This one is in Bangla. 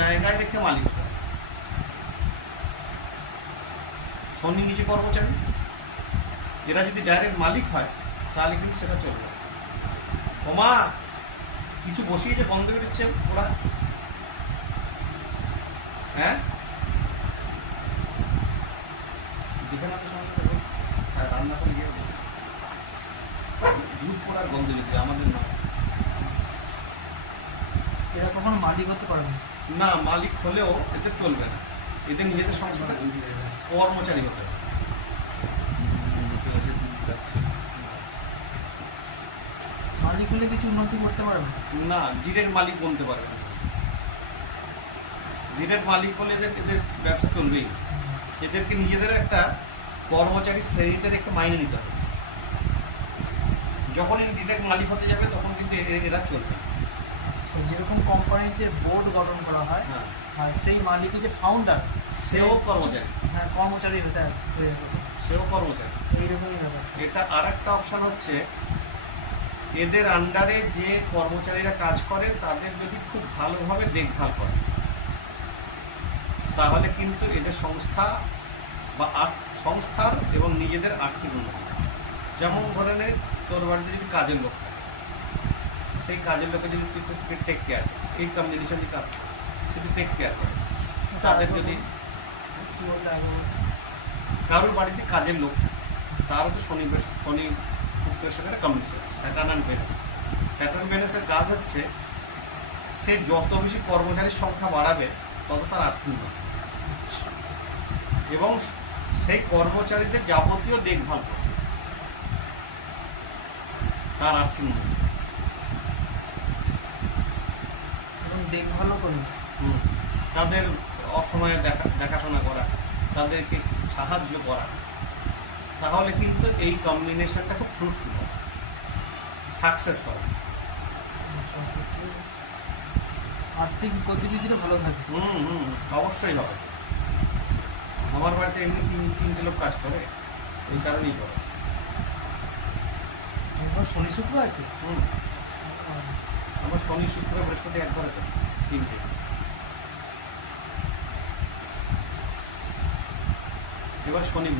জায়গায় রেখে মালিক হতে হবে। শনি নিচে কর্মচারী, এরা যদি ডাইরেক্ট মালিক হয় তাহলে কিন্তু সেটা চলবে না। ওমা কিছু বসিয়েছে বন্ধ করে দিচ্ছে ওরা, হ্যাঁ দেখে না তো সঙ্গে রান্না করে গিয়ে দুধ পোড়ার গন্ধ যেতে আমাদের না। এরা কখনো মালিক হতে পারবে না। না, মালিক হলেও এদের চলবে না, এদের নিজেদের সংস্থা কর্মচারী হতে হবে। মালিক হলে কিছু উন্নতি করতে পারবে না, ডিরেক্ট মালিক বলতে পারবে না। ডিরেক্ট মালিক বলে এদের এদের ব্যবসা চলবেই না। এদেরকে নিজেদের একটা কর্মচারী শ্রেণীতে রেখে মাইনে নিতে হবে। যখনই ডিরেক্ট মালিক হতে যাবে তখন কিন্তু এরা চলবে না। যেরকম কোম্পানিতে বোর্ড গঠন করা হয়, হ্যাঁ, আর সেই মালিকের যে ফাউন্ডার সেও কর্মচারী, হ্যাঁ কর্মচারী হয়ে যেত, সেও কর্মচারী। এইরকমই ব্যাপার। এটা আর একটা অপশান হচ্ছে, এদের আন্ডারে যে কর্মচারীরা কাজ করে তাদের যদি খুব ভালোভাবে দেখভাল করে তাহলে কিন্তু এদের সংস্থা বা সংস্থার এবং নিজেদের আর্থিক উন্নতি। যেমন ধরে নে তোর বাড়িতে যদি কাজের লোক থাকে, সেই কাজের লোকে যদি তুই টেক কেয়ার করিস, এই কম্বিনেশন যদি যদি টেক কেয়ার করে, তাদের যদি কী বলতে আগে কারোর বাড়িতে কাজের লোক থাকে, তারও তো শনি শুক্রের সঙ্গে combination, Saturn and Venus. Saturn ভেনাসের কাজ হচ্ছে সে যত বেশি কর্মচারীর সংখ্যা বাড়াবে তত তার আর্থিক উন্নতি, এবং সেই কর্মচারীদের যাবতীয় দেখভাল করবে, তার আর্থিক উন্নতি। এবং দেখভালও করবে। তাদের অসময়ে দেখাশোনা করা, তাদেরকে সাহায্য করা, তাহলে কিন্তু এই কম্বিনেশনটা খুব ফ্রুটফুল হবে, সাকসেস করে। আর্থিক গতিবিধিটা ভালো থাকে। অবশ্যই হবে। আমার বাড়িতে এমনি তিনটে লোক কাজ করে, এই কারণেই করে। এরপর শনি শুক্র আছে। আমার শনি শুক্র বৃহস্পতি একবারে তো তিনটে। এবার শনি